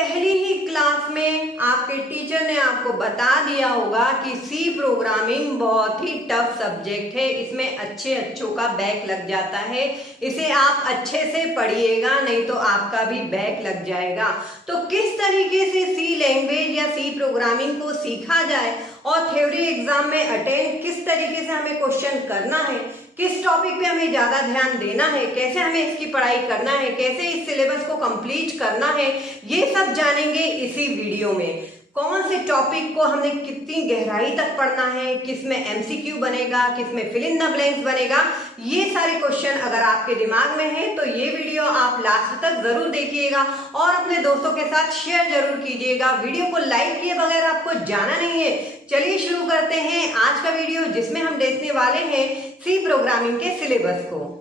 पहली ही क्लास में आपके टीचर ने आपको बता दिया होगा कि सी प्रोग्रामिंग बहुत ही टफ सब्जेक्ट है, इसमें अच्छों का बैक लग जाता है। इसे आप अच्छे से पढ़िएगा, नहीं तो आपका भी बैक लग जाएगा। तो किस तरीके से सी लैंग्वेज या सी प्रोग्रामिंग को सीखा जाए और थ्योरी एग्जाम में अटेंड किस तरीके से हमें क्वेश्चन करना है, किस टॉपिक पे हमें ज्यादा ध्यान देना है, कैसे हमें इसकी पढ़ाई करना है, कैसे इस सिलेबस को कंप्लीट करना है, ये सब जानेंगे इसी वीडियो में। कौन से टॉपिक को हमने कितनी गहराई तक पढ़ना है, किसमें एमसीक्यू बनेगा, किसमें फिल इन द ब्लैंक्स बनेगा, ये सारे क्वेश्चन अगर आपके दिमाग में है तो ये वीडियो आप लास्ट तक जरूर देखिएगा और अपने दोस्तों के साथ शेयर जरूर कीजिएगा। वीडियो को लाइक किए बगैर आपको जाना नहीं है। चलिए शुरू करते हैं आज का वीडियो, जिसमें हम देखने वाले हैं सी प्रोग्रामिंग के सिलेबस को।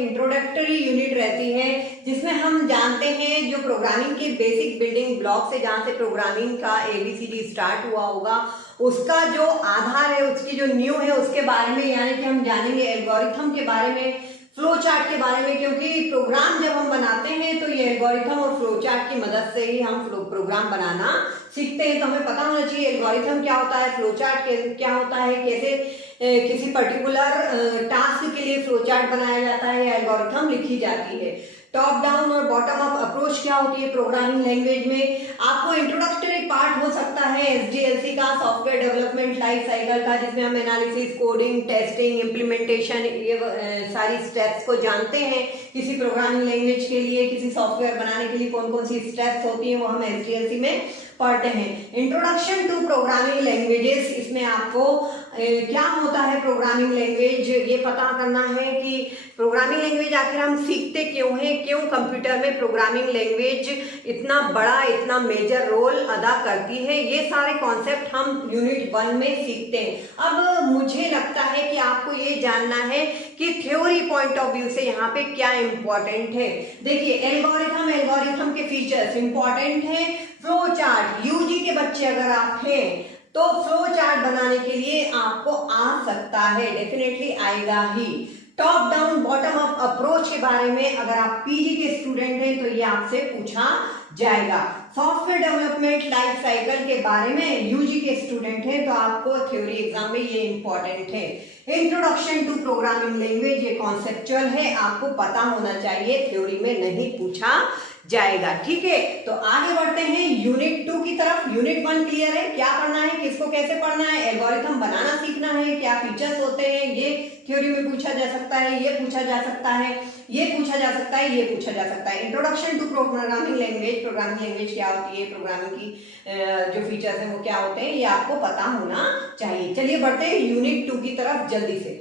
इंट्रोडक्टरी यूनिट रहती है जिसमें हम जानते हैं जो प्रोग्रामिंग के बेसिक बिल्डिंग ब्लॉक से, जहां से प्रोग्रामिंग का एबीसीडी स्टार्ट हुआ होगा, उसका जो आधार है, उसकी जो न्यू है, उसके बारे में, यानी कि हम जानेंगे एल्गोरिथम के बारे में, फ्लो चार्ट के बारे में, क्योंकि प्रोग्राम जब हम बनाते हैं तो ये एल्गोरिथम और फ्लो चार्ट की मदद से ही हम प्रोग्राम बनाना सीखते हैं। तो हमें पता होना चाहिए एल्गोरिथम क्या होता है, फ्लो चार्ट क्या होता है, कैसे किसी पर्टिकुलर टास्क के लिए फ्लो चार्ट बनाया जाता है, एल्गोरिथम लिखी जाती है। टॉप डाउन और बॉटम अप अप्रोच क्या होती है प्रोग्रामिंग लैंग्वेज में, आपको इंट्रोडक्टरी पार्ट हो सकता है एसडीएलसी का, सॉफ्टवेयर डेवलपमेंट लाइफ साइकिल का, जिसमें हम एनालिसिस, कोडिंग, टेस्टिंग, इम्प्लीमेंटेशन, ये सारी स्टेप्स को जानते हैं। किसी प्रोग्रामिंग लैंग्वेज के लिए, किसी सॉफ्टवेयर बनाने के लिए कौन कौन सी स्टेप्स होती हैं वो हम एसडीएलसी में पढ़ते हैं। इंट्रोडक्शन टू प्रोग्रामिंग लैंग्वेजेस, इसमें आपको क्या होता है प्रोग्रामिंग लैंग्वेज ये पता करना है कि प्रोग्रामिंग लैंग्वेज आखिर हम सीखते क्यों हैं, क्यों कंप्यूटर में प्रोग्रामिंग लैंग्वेज इतना बड़ा, इतना मेजर रोल अदा करती है, ये सारे कॉन्सेप्ट हम यूनिट 1 में सीखते हैं। अब मुझे लगता है कि आपको ये जानना है कि थ्योरी पॉइंट ऑफ व्यू से यहाँ पे क्या इंपॉर्टेंट है। देखिए एल्गोरिथम के फीचर्स इंपॉर्टेंट है। फ्लो चार्ट, यूजी के बच्चे अगर आप हैं तो फ्लो चार्ट बनाने के लिए आपको आ सकता है, डेफिनेटली आएगा ही। Top down bottom up approach के बारे में अगर आप पीजी के स्टूडेंट हैं तो ये आपसे पूछा जाएगा। सॉफ्टवेयर डेवलपमेंट लाइफ साइकिल के बारे में यूजी के स्टूडेंट हैं तो आपको थ्योरी एग्जाम में ये इंपॉर्टेंट है। इंट्रोडक्शन टू प्रोग्रामिंग लैंग्वेज, ये कॉन्सेप्चुअल है, आपको पता होना चाहिए, थ्योरी में नहीं पूछा जाएगा। ठीक है, तो आगे बढ़ते हैं यूनिट 2 की तरफ। यूनिट 1 क्लियर है, क्या पढ़ना है, किसको कैसे पढ़ना है, एल्गोरिथम बनाना सीखना है, क्या फीचर्स होते हैं, ये थ्योरी में पूछा जा सकता है, ये पूछा जा सकता है, ये पूछा जा सकता है, ये पूछा जा सकता है। Introduction to programming language, programming language क्या होती है, प्रोग्रामिंग की जो फीचर्स हैं वो क्या होते हैं, ये आपको पता होना चाहिए। चलिए बढ़ते हैं यूनिट 2 की तरफ जल्दी से।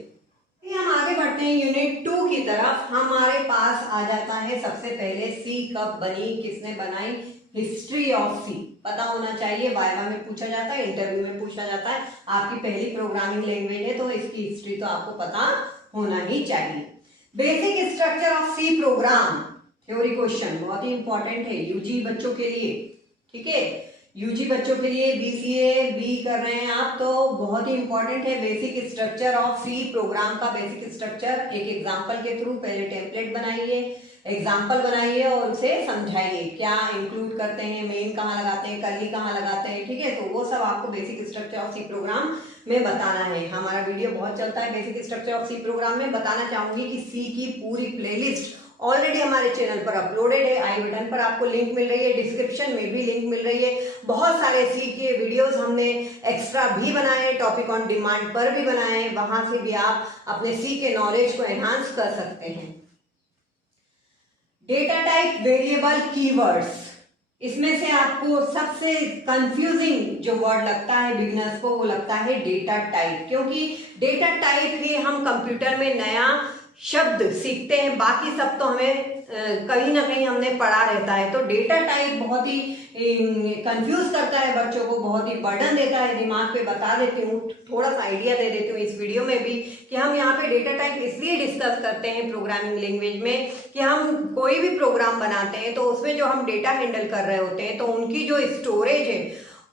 हम आगे बढ़ते हैं यूनिट 2 की तरफ। हमारे पास आ जाता है सबसे पहले सी कब बनी, किसने बनाई, हिस्ट्री ऑफ सी पता होना चाहिए, वाइवा में पूछा जाता है, इंटरव्यू में पूछा जाता है। आपकी पहली प्रोग्रामिंग लैंग्वेज है तो इसकी हिस्ट्री तो आपको पता होना ही चाहिए। Basic structure of C program, theory question बहुत ही इंपॉर्टेंट है यूजी बच्चों के लिए। ठीक है, यूजी बच्चों के लिए, बीसीए बी कर रहे हैं आप तो बहुत ही इंपॉर्टेंट है basic structure of C program का। बेसिक स्ट्रक्चर एक एग्जांपल के थ्रू पहले टेम्पलेट बनाइए, एग्जांपल बनाइए और उसे समझाइए, क्या इंक्लूड करते हैं, मेन कहाँ लगाते हैं, कर्ली कहाँ लगाते हैं। ठीक है, तो वो सब आपको basic structure of C program में बताना है। हमारा वीडियो बहुत चलता है basic structure of C program में। बताना चाहूंगी कि सी की पूरी प्लेलिस्ट ऑलरेडी हमारे चैनल पर अपलोडेड है, आई बटन पर आपको लिंक मिल रही है, डिस्क्रिप्शन में भी लिंक मिल रही है। बहुत सारे सी के वीडियोस हमने एक्स्ट्रा भी बनाए, टॉपिक ऑन डिमांड पर भी बनाए, वहां से भी आप अपने सी के नॉलेज को एनहांस कर सकते हैं। डेटा टाइप, वेरिएबल, कीवर्ड्स, इसमें से आपको सबसे कंफ्यूजिंग जो वर्ड लगता है बिगिनर्स को वो लगता है डेटा टाइप, क्योंकि डेटा टाइप ही हम कंप्यूटर में नया शब्द सीखते हैं, बाकी सब तो हमें कहीं ना कहीं हमने पढ़ा रहता है। तो डेटा टाइप बहुत ही कंफ्यूज करता है बच्चों को, बहुत ही बर्डन देता है दिमाग पे। बता देती हूँ, थोड़ा सा आइडिया दे देती हूँ इस वीडियो में भी कि हम यहाँ पे डेटा टाइप इसलिए डिस्कस करते हैं प्रोग्रामिंग लैंग्वेज में कि हम कोई भी प्रोग्राम बनाते हैं तो उसमें जो हम डेटा हैंडल कर रहे होते हैं तो उनकी जो स्टोरेज है,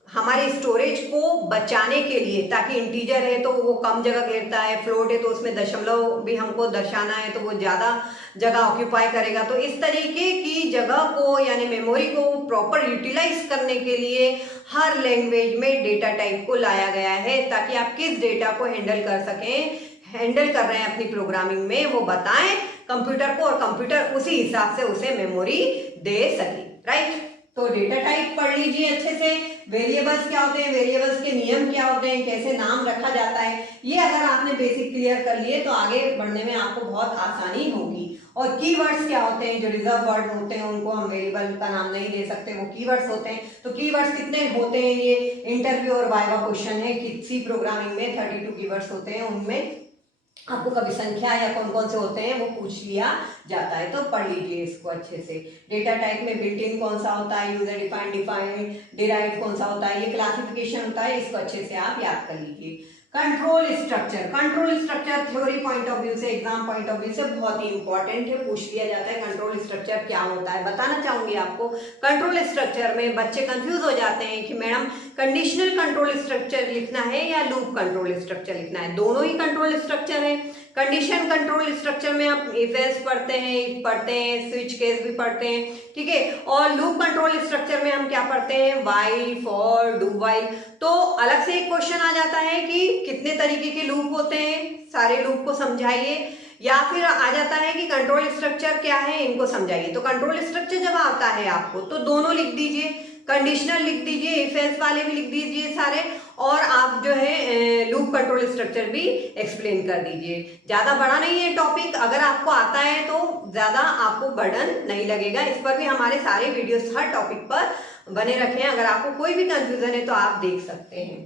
हमारे स्टोरेज को बचाने के लिए, ताकि इंटीजर है तो वो कम जगह घेरता है, फ्लोट है तो उसमें दशमलव भी हमको दर्शाना है तो वो ज़्यादा जगह ऑक्यूपाई करेगा। तो इस तरीके की जगह को यानी मेमोरी को प्रॉपर यूटिलाइज करने के लिए हर लैंग्वेज में डेटा टाइप को लाया गया है, ताकि आप किस डेटा को हैंडल कर सकें, हैंडल कर रहे हैं अपनी प्रोग्रामिंग में वो बताएं कंप्यूटर को, और कंप्यूटर उसी हिसाब से उसे मेमोरी दे सके। राइट, तो डेटा टाइप पढ़ लीजिए अच्छे से। वेरिएबल्स क्या होते हैं, वेरिएबल्स के नियम क्या होते हैं, कैसे नाम रखा जाता है, ये अगर आपने बेसिक क्लियर कर लिए तो आगे बढ़ने में आपको बहुत आसानी होगी। और कीवर्ड्स क्या होते हैं, जो रिजर्व वर्ड होते हैं उनको हम वेरिएबल का नाम नहीं दे सकते, वो कीवर्ड्स होते हैं। तो कीवर्ड्स कितने होते हैं, ये इंटरव्यू और वाइवा क्वेश्चन है, किसी प्रोग्रामिंग में 32 कीवर्ड्स होते हैं, उनमें आपको कभी संख्या या कौन कौन से होते हैं वो पूछ लिया जाता है। तो पढ़ लीजिए इसको अच्छे से। डेटा टाइप में बिल्ट इन कौन सा होता है, यूजर डिफाइंड, डिफाइंड, डिराइव्ड कौन सा होता है, ये क्लासिफिकेशन होता है, इसको अच्छे से आप याद कर लीजिए। Control structure, control structure theory point of view से, एग्जाम पॉइंट ऑफ व्यू से बहुत ही इंपॉर्टेंट है, पूछ लिया जाता है कंट्रोल स्ट्रक्चर क्या होता है। बताना चाहूंगी आपको, कंट्रोल स्ट्रक्चर में बच्चे कंफ्यूज हो जाते हैं कि मैडम कंडीशनल कंट्रोल स्ट्रक्चर लिखना है या लूप कंट्रोल स्ट्रक्चर लिखना है। दोनों ही कंट्रोल स्ट्रक्चर है। कंडीशन कंट्रोल स्ट्रक्चर में आप इफ एल्स पढ़ते हैं, इफ पढ़ते हैं, स्विच केस भी पढ़ते हैं, ठीक है। और लूप कंट्रोल स्ट्रक्चर में हम क्या पढ़ते हैं, व्हाइल, फॉर, डू व्हाइल। तो अलग से एक क्वेश्चन आ जाता है कि कितने तरीके के लूप होते हैं, सारे लूप को समझाइए, या फिर आ जाता है कि कंट्रोल स्ट्रक्चर क्या है, इनको समझाइए। तो कंट्रोल स्ट्रक्चर जब आता है आपको तो दोनों लिख दीजिए, कंडीशनल लिख दीजिए, इफ एल्स वाले भी लिख दीजिए सारे, और आप जो है लूप कंट्रोल स्ट्रक्चर भी एक्सप्लेन कर दीजिए। ज्यादा बड़ा नहीं है टॉपिक, अगर आपको आता है तो ज्यादा आपको बर्डन नहीं लगेगा। इस पर भी हमारे सारे वीडियोस हर टॉपिक पर बने रखे हैं, अगर आपको कोई भी कंफ्यूजन है तो आप देख सकते हैं।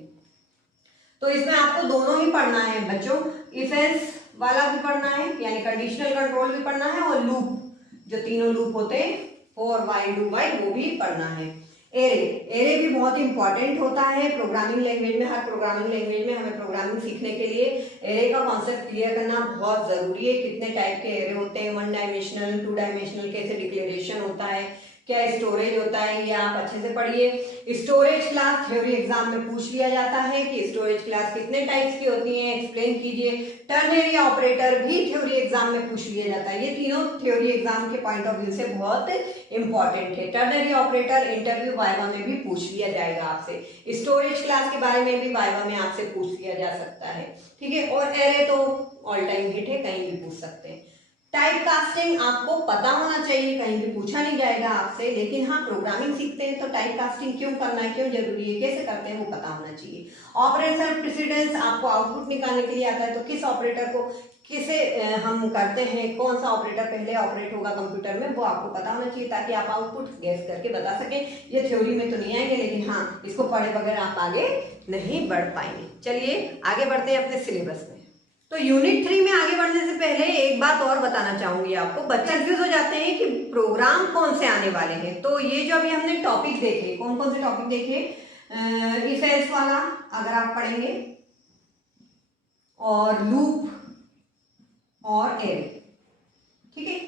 तो इसमें आपको दोनों ही पढ़ना है बच्चों, इफ एल्स वाला भी पढ़ना है यानी कंडीशनल कंट्रोल भी पढ़ना है, और लूप जो तीनों लूप होते हैं फॉर, व्हाइल, डू व्हाइल, वो भी पढ़ना है। एरे, एरे भी बहुत इंपॉर्टेंट होता है प्रोग्रामिंग लैंग्वेज में। हर प्रोग्रामिंग लैंग्वेज में हमें प्रोग्रामिंग सीखने के लिए एरे का कॉन्सेप्ट क्लियर करना बहुत जरूरी है। कितने टाइप के एरे होते हैं, 1 डायमेंशनल, 2 डायमेंशनल, कैसे डिक्लेरेशन होता है, क्या स्टोरेज होता है, ये आप अच्छे से पढ़िए। स्टोरेज क्लास थ्योरी एग्जाम में पूछ लिया जाता है कि स्टोरेज क्लास कितने टाइप्स की होती हैं, एक्सप्लेन कीजिए। टर्नरी ऑपरेटर भी थ्योरी एग्जाम में पूछ लिया जाता है। ये तीनों थ्योरी एग्जाम के पॉइंट ऑफ व्यू से बहुत इंपॉर्टेंट है। टर्नरी ऑपरेटर इंटरव्यू वाइवा में भी पूछ लिया जाएगा आपसे। स्टोरेज क्लास के बारे में भी वाइवा में आपसे पूछ लिया जा सकता है, ठीक है। और एरे तो ऑल टाइम हिट है, कहीं भी पूछ सकते हैं। टाइप कास्टिंग आपको पता होना चाहिए, कहीं भी पूछा नहीं जाएगा आपसे, लेकिन हाँ प्रोग्रामिंग सीखते हैं तो टाइप कास्टिंग क्यों करना है, क्यों जरूरी है, कैसे करते हैं वो पता होना चाहिए। ऑपरेशन प्रेसिडेंस आपको आउटपुट निकालने के लिए आता है, तो किस ऑपरेटर को किसे हम करते हैं, कौन सा ऑपरेटर पहले ऑपरेट होगा कंप्यूटर में, वो आपको पता होना चाहिए, ताकि आप आउटपुट गैस करके बता सकें। ये थ्योरी में तो नहीं आएंगे, लेकिन हाँ इसको पढ़े बगैर आप आगे नहीं बढ़ पाएंगे। चलिए आगे बढ़ते हैं अपने सिलेबस में। तो यूनिट 3 में आगे बढ़ने से पहले एक बात और बताना चाहूंगी आपको। बच्चे कंफ्यूज हो जाते हैं कि प्रोग्राम कौन से आने वाले हैं। तो ये जो अभी हमने टॉपिक देखे, कौन कौन से टॉपिक देखे, इफ एल्स वाला अगर आप पढ़ेंगे, और लूप और एरे, ठीक है।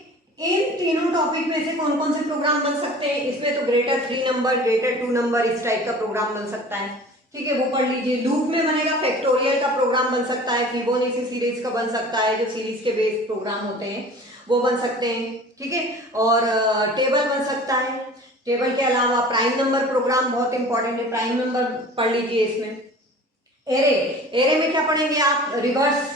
इन तीनों टॉपिक में से कौन कौन से प्रोग्राम बन सकते हैं, इसमें तो ग्रेटर 3 नंबर, ग्रेटर 2 नंबर, इस टाइप का प्रोग्राम बन सकता है, ठीक है, वो पढ़ लीजिए। लूप में बनेगा फैक्टोरियल का प्रोग्राम बन सकता है, फिबोनाची सीरीज का बन सकता है, जो सीरीज के बेस्ड प्रोग्राम होते हैं वो बन सकते हैं, ठीक है। और टेबल बन सकता है। टेबल के अलावा प्राइम नंबर प्रोग्राम बहुत इंपॉर्टेंट है, प्राइम नंबर पढ़ लीजिए इसमें। एरे, एरे में क्या पढ़ेंगे आप, रिवर्स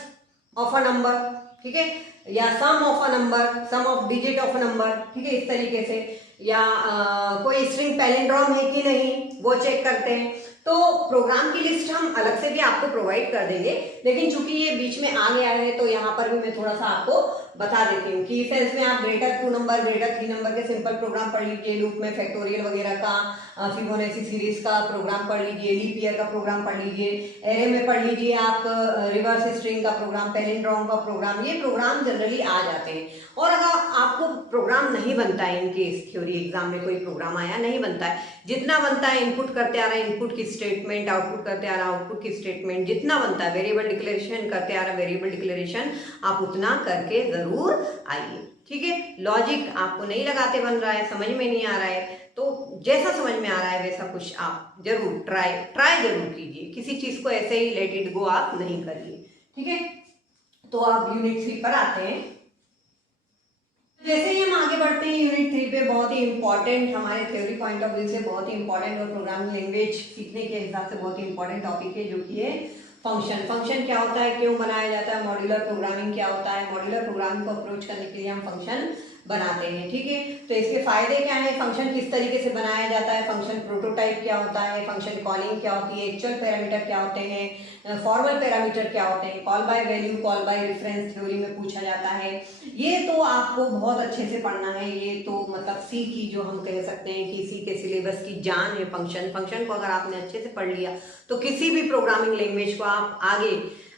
ऑफ अ नंबर, ठीक है, या sum of a number, sum of digit of a number, ठीक है, इस तरीके से। या कोई स्ट्रिंग पैलिंड्रोम है कि नहीं वो चेक करते हैं। तो प्रोग्राम की लिस्ट हम अलग से भी आपको प्रोवाइड कर देंगे, लेकिन चूंकि ये बीच में आ गया है तो यहाँ पर भी मैं थोड़ा सा आपको बता देती हूँ कि सेल्स में आप ग्रेटर 2 नंबर, ग्रेटर 3 नंबर के सिंपल प्रोग्राम पढ़ लीजिए, लूप में फैक्टोरियल वगैरह का, फिबोनाची सीरीज का प्रोग्राम पढ़ लीजिए, लीप ईयर का प्रोग्राम पढ़ लीजिए, एरे में पढ़ लीजिए आप रिवर्स स्ट्रिंग का प्रोग्राम, पैलिंड्रोम का प्रोग्राम, ये प्रोग्राम जनरली आ जाते हैं। और अगर आपको प्रोग्राम नहीं बनता है, इनकेस थ्योरी एग्जाम में कोई प्रोग्राम आया नहीं बनता है, जितना बनता है इनपुट करते आ रहा है इनपुट की स्टेटमेंट, आउटपुट करते आ रहा है आउटपुट की स्टेटमेंट, जितना बनता है वेरिएबल डिक्लेरेशन करते आ रहा है वेरिएबल डिक्लेरेशन, आप उतना करके जरूर आइए। ठीक है, लॉजिक आपको नहीं लगाते बन रहा है, समझ में नहीं आ रहा है, तो जैसा समझ में आ रहा है वैसा कुछ आप जरूर ट्राई जरूर कीजिए, किसी चीज को ऐसे ही लेट इट गो आप नहीं करिए। ठीक है, तो आप यूनिट 3 पर आते हैं। जैसे ही हम आगे बढ़ते हैं यूनिट 3 पे, बहुत ही इंपॉर्टेंट हमारे थ्योरी पॉइंट ऑफ व्यू से बहुत ही इंपॉर्टेंट और प्रोग्रामिंग लैंग्वेज सीखने के हिसाब से बहुत ही इंपॉर्टेंट टॉपिक है, जो कि है फंक्शन। फंक्शन क्या होता है, क्यों बनाया जाता है, मॉड्यूलर प्रोग्रामिंग क्या होता है, मॉड्यूलर प्रोग्रामिंग को अप्रोच करने के लिए हम फंक्शन बनाते हैं। ठीक है, तो इसके फायदे क्या है, फंक्शन किस तरीके से बनाया जाता है, फंक्शन प्रोटोटाइप क्या होता है, फंक्शन कॉलिंग क्या होती है, एक्चुअल पैरामीटर क्या होते हैं, फॉर्मल पैरामीटर क्या होते हैं, call by value, call by reference theory में पूछा जाता है। ये तो आपको बहुत अच्छे से पढ़ना है, ये तो मतलब सी की जो हम कह सकते हैं कि सी के सिलेबस की जान है फंक्शन को अगर आपने अच्छे से पढ़ लिया तो किसी भी प्रोग्रामिंग लैंग्वेज को आप आगे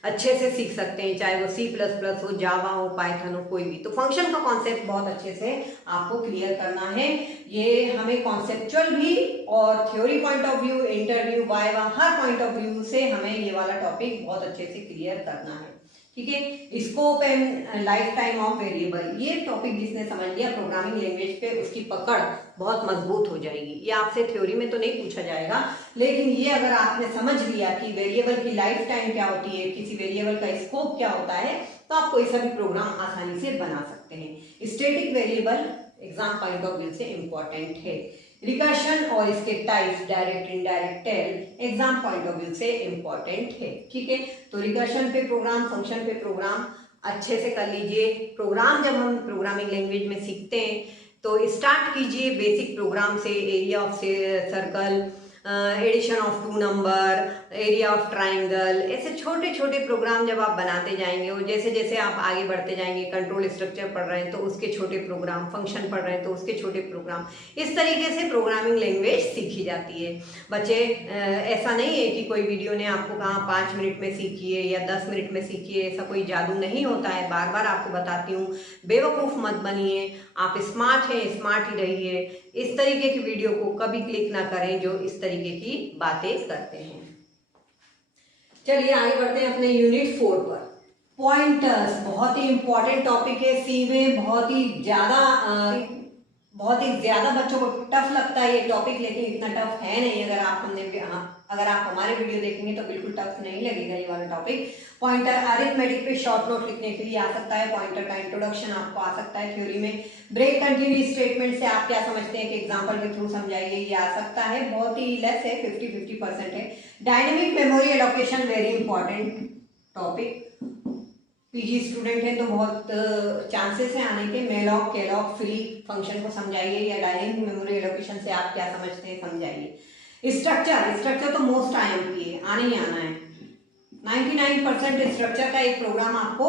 अच्छे से सीख सकते हैं, चाहे वो C++ हो, जावा हो, पाइथन हो, कोई भी। तो फंक्शन का कॉन्सेप्ट बहुत अच्छे से आपको क्लियर करना है। ये हमें कॉन्सेप्चुअल भी और theory point of view, interview, viva, her point of view से हमें ये वाला टॉपिक बहुत अच्छे से क्लियर करना है। ठीक है, scope and life time of variable, ये टॉपिक जिसने समझ लिया प्रोग्रामिंग लैंग्वेज पे, उसकी पकड़ बहुत मजबूत हो जाएगी। ये आपसे थ्योरी में तो नहीं पूछा जाएगा, लेकिन ये अगर आपने समझ लिया कि वेरिएबल की लाइफ टाइम क्या होती है, किसी वेरिएबल का स्कोप क्या होता है, तो आप कोई सा भी प्रोग्राम आसानी से बना सकते हैं। Static variable exam point of view से इंपॉर्टेंट है। रिकर्शन और इसके types, direct, indirect, tail, exam point of view से इंपॉर्टेंट है। ठीक है, तो रिकर्शन पे प्रोग्राम, फंक्शन पे प्रोग्राम अच्छे से कर लीजिए। प्रोग्राम जब हम प्रोग्रामिंग लैंग्वेज में सीखते हैं तो स्टार्ट कीजिए बेसिक प्रोग्राम से, area of circle, addition of 2 number, area of triangle, ऐसे छोटे छोटे प्रोग्राम जब आप बनाते जाएंगे और जैसे जैसे आप आगे बढ़ते जाएंगे, कंट्रोल स्ट्रक्चर पढ़ रहे हैं तो उसके छोटे प्रोग्राम, फंक्शन पढ़ रहे हैं तो उसके छोटे प्रोग्राम, इस तरीके से प्रोग्रामिंग लैंग्वेज सीखी जाती है। बच्चे ऐसा नहीं है कि कोई वीडियो ने आपको कहा 5 मिनट में सीखिए या 10 मिनट में सीखिए, ऐसा कोई जादू नहीं होता है। बार बार आपको बताती हूँ, बेवकूफ़ मत बनिए, आप स्मार्ट हैं, स्मार्ट ही रहिए। इस तरीके की वीडियो को कभी क्लिक ना करें जो इस तरीके की बातें करते हैं। चलिए आगे बढ़ते हैं अपने यूनिट 4 पर। पॉइंटर्स बहुत ही इंपॉर्टेंट टॉपिक है, सी में बहुत ही ज्यादा बच्चों को टफ लगता है ये टॉपिक, लेकिन इतना टफ है नहीं। अगर आप हमारे वीडियो देखेंगे तो बिल्कुल टफ नहीं लगेगा ये वाला टॉपिक। पॉइंटर अरिथमेटिक पे शॉर्ट नोट लिखने के लिए आ सकता है, पॉइंटर का इंट्रोडक्शन आपको आ सकता है थ्योरी में। ब्रेक कंटिन्यूअस स्टेटमेंट से आप क्या समझते हैं कि एग्जांपल के थ्रू समझाइए, ये आ सकता है, बहुत ही लेस है, 50-50% है। Dynamic memory allocation very important topic, PG student है तो बहुत चांसेस है आने के। मेलॉक, केलॉक, फ्री फंक्शन को समझाइए या डायनेमिक मेमोरी एलोकेशन से आप क्या समझते हैं समझाइए। स्ट्रक्चर तो मोस्ट आईएमपी है, आना ही आना है। 99% स्ट्रक्चर का एक प्रोग्राम आपको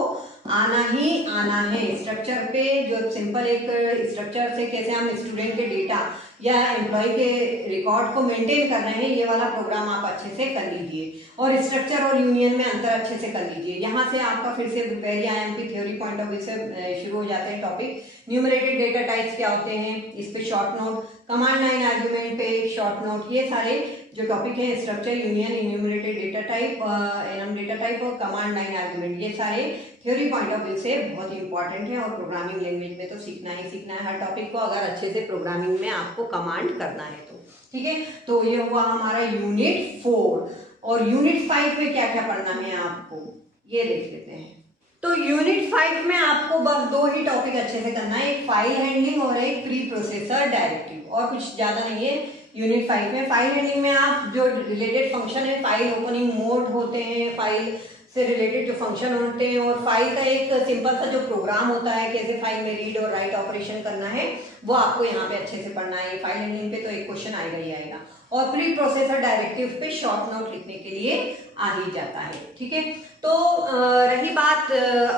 आना ही आना है। स्ट्रक्चर पे जो सिंपल एक स्ट्रक्चर से कैसे हम स्टूडेंट के डेटा या एम्प्लॉय के रिकॉर्ड को मेंटेन कर रहे हैं, ये वाला प्रोग्राम आप अच्छे से कर लीजिए। और स्ट्रक्चर और यूनियन में अंतर अच्छे से कर लीजिए। यहाँ से आपका फिर से very IMP theory point of view से शुरू हो जाते हैं टॉपिक। न्यूमरेटेड डेटा टाइप्स क्या होते हैं, इस पे short note, command line argument पे शॉर्ट नोट, ये सारे जो टॉपिक है structure, union, enumerated data type, annum data type और कमांड लाइन आर्ग्यूमेंट, ये सारे थ्योरी पॉइंट ऑफ व्यू से बहुत इंपॉर्टेंट है और प्रोग्रामिंग लैंग्वेज में तो सीखना ही सीखना है हर टॉपिक को, अगर अच्छे से प्रोग्रामिंग में आपको कमांड करना है तो। ठीक है, तो ये हुआ हमारा यूनिट 4। और यूनिट 5 में क्या क्या पढ़ना है आपको, ये देख लेते हैं। तो यूनिट 5 में आपको बस 2 ही टॉपिक अच्छे से करना है, एक फाइल हैंडलिंग और एक प्री प्रोसेसर डायरेक्टिव, और कुछ ज्यादा नहीं है। यूनिट 5 में फाइल हैंडलिंग में आप जो रिलेटेड फंक्शन है, फाइल ओपनिंग मोड होते हैं, फाइल से रिलेटेड जो फंक्शन होते हैं, और फाइल का एक सिंपल सा जो प्रोग्राम होता है, कैसे फाइल में रीड और राइट ऑपरेशन करना है, वो आपको यहाँ पे अच्छे से पढ़ना है। फाइल हैंडलिंग पे तो एक क्वेश्चन आएगा ही आएगा। और प्री प्रोसेसर डायरेक्टिव पे शॉर्ट नोट लिखने के लिए आ ही जाता है। ठीक है, तो रही बात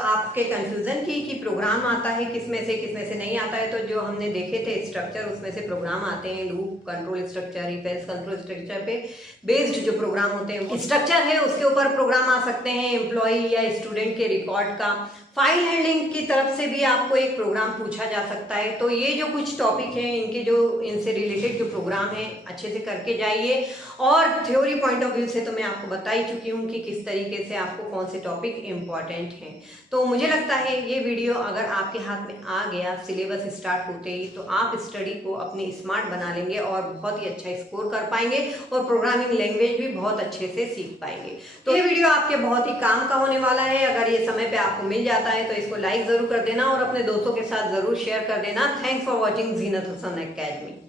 आपके कंफ्यूजन की प्रोग्राम आता है किसमें से नहीं आता है, तो जो हमने देखे थे स्ट्रक्चर उसमें से प्रोग्राम आते हैं। Loop control structure, if else control structure पे बेस्ड जो प्रोग्राम होते हैं, स्ट्रक्चर है उसके ऊपर प्रोग्राम आ सकते हैं। एम्प्लॉय या स्टूडेंट के रिकॉर्ड का, फाइल हैंडलिंग की तरफ से भी आपको एक प्रोग्राम पूछा जा सकता है। तो ये जो कुछ टॉपिक हैं इनके जो इनसे रिलेटेड जो प्रोग्राम है अच्छे से करके जाइए। और थ्योरी पॉइंट ऑफ व्यू से तो मैं आपको बता ही चुकी हूँ कि किस तरीके से आपको कौन से टॉपिक इम्पॉर्टेंट हैं। तो मुझे लगता है ये वीडियो अगर आपके हाथ में आ गया सिलेबस स्टार्ट होते ही, तो आप स्टडी को अपनी स्मार्ट बना लेंगे और बहुत ही अच्छा स्कोर कर पाएंगे और प्रोग्रामिंग लैंग्वेज भी बहुत अच्छे से सीख पाएंगे। तो ये वीडियो आपके बहुत ही काम का होने वाला है। अगर ये समय पे आपको मिल जाता है तो इसको लाइक जरूर कर देना और अपने दोस्तों के साथ जरूर शेयर कर देना। Thanks for watching Zeenat Hussain academy.